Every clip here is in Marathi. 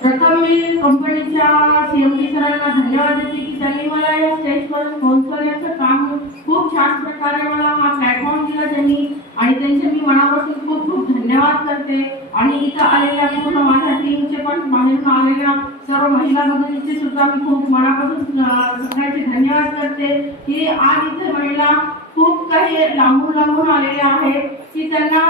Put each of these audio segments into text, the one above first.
प्रथम मी कंपनीच्या सीएमडी सरांना धन्यवाद देते की त्यांनी मला या स्टेजपर्यंत पोहोचवण्याचं काम खूप छान प्रकारे मला हा प्लॅटफॉर्म दिला त्यांनी, आणि त्यांचे मी मनापासून खूप खूप धन्यवाद करते. आणि इथं आलेल्या पूर्ण माझ्या टीमचे पण बाहेरून आलेल्या सर्व महिला भगिनींचे सुद्धा मी खूप मनापासून सगळ्यांचे धन्यवाद करते की आज इथे महिला खूप काही लांबून लांबून आलेल्या आहेत की त्यांना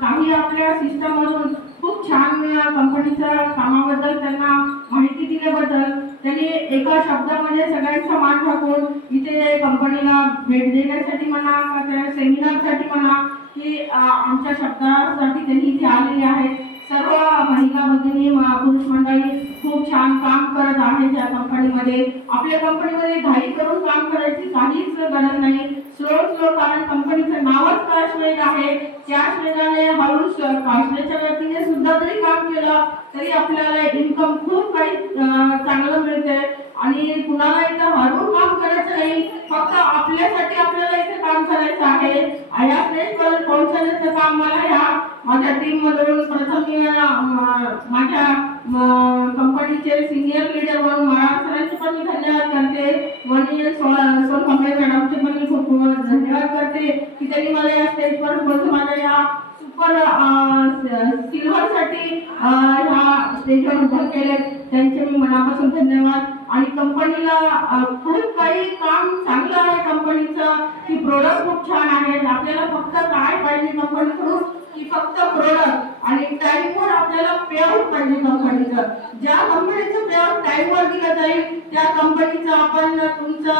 काही आपल्या सिस्टममधून खूप छान कंपनीच्या कामाबद्दल त्यांना माहिती दिल्याबद्दल त्यांनी एका शब्दामध्ये सगळ्यांचा मान राखून इथे कंपनीला भेट देण्यासाठी म्हणा त्या सेमिनारसाठी म्हणा की आमच्या शब्दासाठी त्यांनी इथे आलेले आहेत. सर्व महिला भगिनी पुरुष मंडळी खूप छान काम करत आहेत या कंपनीमध्ये. आपल्या कंपनीमध्ये घाई करून काम करायची काहीच गरज नाही. स्लो स्लो, कारण कंपनीचं नावच कॅशवेग आहे. कॅशवेगाने हळू कॅशवेच्या गतीने सुद्धा जरी काम केलं तरी आपल्याला इन्कम खूप काही चांगलं मिळते. आणि कुणाला इथं हरवून काम करायचं नाही, फक्त आपल्यासाठी आपल्याला इथे काम करायचं आहे. या स्टेजपर्यंत पोहोचण्याचं काम मला ह्या माझ्या टीम मधून प्रथम माझ्या कंपनीचे सिनियर लीडर म्हणून सरांचे पण मी धन्यवाद करते. सोनकांबळे मॅडमचे पण मी खूप धन्यवाद करते की त्यांनी मला या स्टेजवर बोलतो माझ्या या सुपर सिल्वर साठी ह्या स्टेजवर उभं केले. त्यांचे मी मनापासून धन्यवाद. आणि कंपनीला खूप काही काम चांगलं आहे कंपनीचं की प्रोडक्ट खूप छान आहेत. आपल्याला फक्त काय पाहिजे कंपनीकडून की फक्त प्रोडक्ट आणि टाइमवर आपल्याला पेआउट पाहिजे कंपनीचं. ज्या कंपनीचं पेआउट टाइमवर दिलं जाईल त्या कंपनीचं आपण तुमचं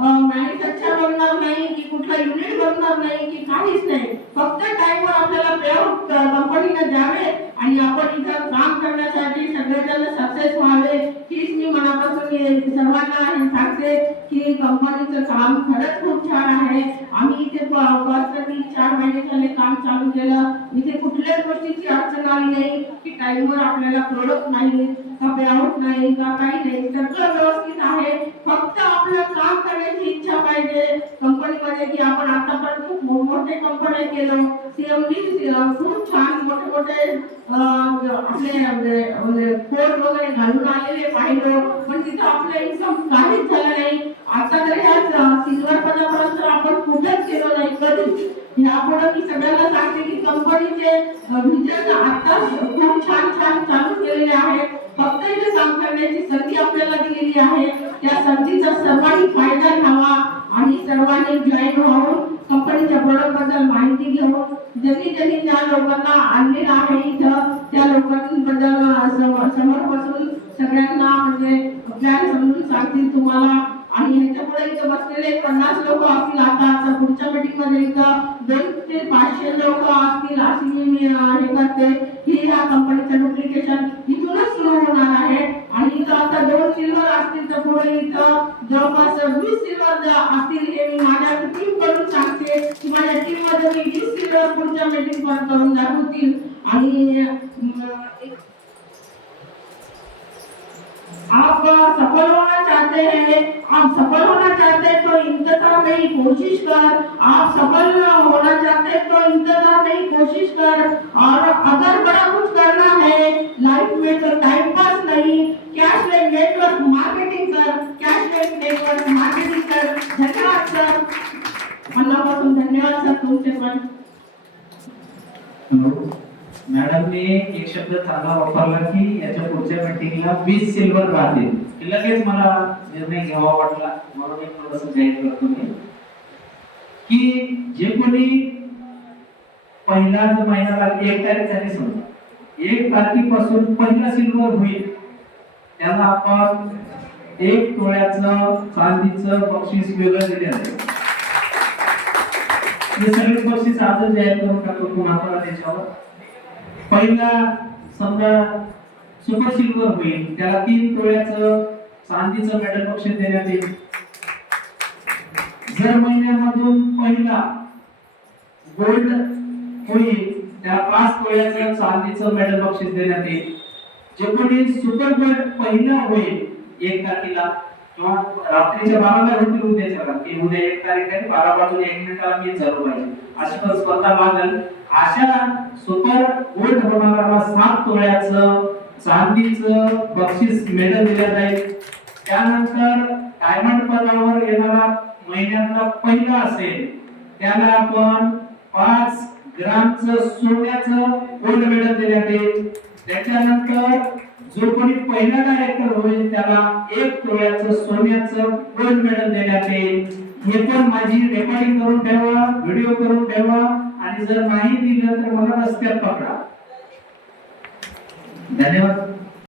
मॅन्युफॅक्चर बनणार नाही की कुठलं युनिट बनणार नाही की काहीच नाही. फक्त टाइमवर आपल्याला पेआउट कंपनीला द्यावे आणि आपण इथं काम करण्यासाठी सगळेजण सक्सेस व्हावे. हीच मी मनापासून सर्वांना हे सांगते की कंपनीचं काम खरंच खूप छान आहे. आम्ही इथे कॉस्टसाठी 4 महिने झाले काम चालू केलं. इथे कुठल्याच गोष्टीची अडचण आली नाही की टाइमवर आपल्याला प्रोडक्ट नाही का पेआउट नाही का काही नाही. सगळं व्यवस्थित आहे. फक्त आपलं काम करण्याची इच्छा पाहिजे कंपनीमध्ये की आपण आतापर्यंत खूप मोठमोठे कंपन्या केलो. सीएमडी खूप छान मोठे मोठे आपले कोड वगैरे घालून आलेले पाहिलं, पण तिथं आपलं इन्कम काहीच झालं नाही. आता तर ह्या सिल्वर पदापर्यंत आपण कुठेच केलं नाही कधीच. यापुढे मी सगळ्यांना सांगते की कंपनीचे विजन आता खूप छान छान चालू केलेले आहेत. फक्त इथे काम करण्याची संधी आपल्याला दिलेली आहे. त्या संधीचा सर्वांनी फायदा घ्यावा आणि सर्वांनी जॉईन व्हावं. कंपनीच्या प्रोडक्ट बद्दल माहिती घेऊन ज्यांनी त्या लोकांना आणलेलं आहे इथं त्या लोकांबद्दल समोर बसून सगळ्यांना म्हणजे प्लॅन समजून सांगतील तुम्हाला. आणि ह्याच्यापुढे इथं बसलेले 50 लोक असतील. आता पुढच्या मीटिंग मध्ये इथं 200 ते 500 लोक असतील अशी मी हे करते. ही ह्या कंपनीचं डुप्लिकेशन इथूनच सुरू होणार आहे. आणि इथं आता 2 सिल्वर असतील तर पुढे इथं जवळपास 20 सिल्वर असतील. हे मी माझ्या टीम कडून सांगते की माझ्या टीम मध्ये मी 20 सिल्वर पुढच्या मीटिंग पर्यंत करून दाखवतील. आणि आप सफल होना चाहते हैं, आप सफल होना चाहते हैं तो इंतजार नहीं कोशिश कर. आप सफल होना चाहते हैं तो इंतजार नहीं कोशिश कर. और अगर बड़ा कुछ करना है लाइफ में तो टाइम पास नहीं, कैशबैक नेटवर्क मार्केटिंग कर. कैशबैक नेटवर्क मार्केटिंग कर. धन्यवाद सर. मनापासून धन्यवाद सर तुमचे पण. मॅडमने एक शब्द चांगला वापरला की याच्या पुढच्या मीटिंगला 20 सिल्वर राहतील. लगेच मला निर्णय घ्यावा वाटला म्हणून एक थोडंसं जाहीर करतो मी की जे कोणी पहिला जो महिना लागेल 1 तारीख झाली समजा 1 तारखेपासून पहिला सिल्वर होईल त्याला आपण 1 तोळ्याचं चांदीचं बक्षीस वेगळं दिलेलं आहे. हे सगळे बक्षीस आजच जाहीर करून टाकतो तुम्हाला. त्याच्यावर पहिला समजा सुपर सिल्वर होईल त्याला 3 तोळ्याचं चांदीचं मेडल बक्षीस देण्यात येईल. जर महिन्यामधून पहिला गोल्ड होईल त्याला 5 तोळ्याचं चांदीचं मेडल बक्षीस देण्यात येईल. जे कोणी सुपर गोल्ड पहिला होईल 1 तारखेला किंवा रात्रीच्या 12ला होतील उद्याच्या की उद्या 1 तारीख आहे 12 वाजून 1 मिनिटाला मी जरूर पाहिजे अशी स्पर्धा लागेल. अशा सुपर गोल्ड होणाऱ्याला 7 तोळ्याचं चांदीचं बक्षीस मेडल दिलं जाईल. त्यानंतर डायमंड पदावर येणारा महिन्यातला पहिला असेल त्याला आपण 5 ग्रामचं सोन्याचं गोल्ड मेडल देण्यात येईल. त्याच्यानंतर जो कोणी पहिला डायरेक्टर होईल त्याला 1 तोळ्याचं सोन्याचं गोल्ड मेडल देण्यात येईल. हे पण माझी रेकॉर्डिंग करून ठेवा, व्हिडिओ करून ठेवा आणि जर नाही दिलं तर मला रस्त्यात पकडा. धन्यवाद.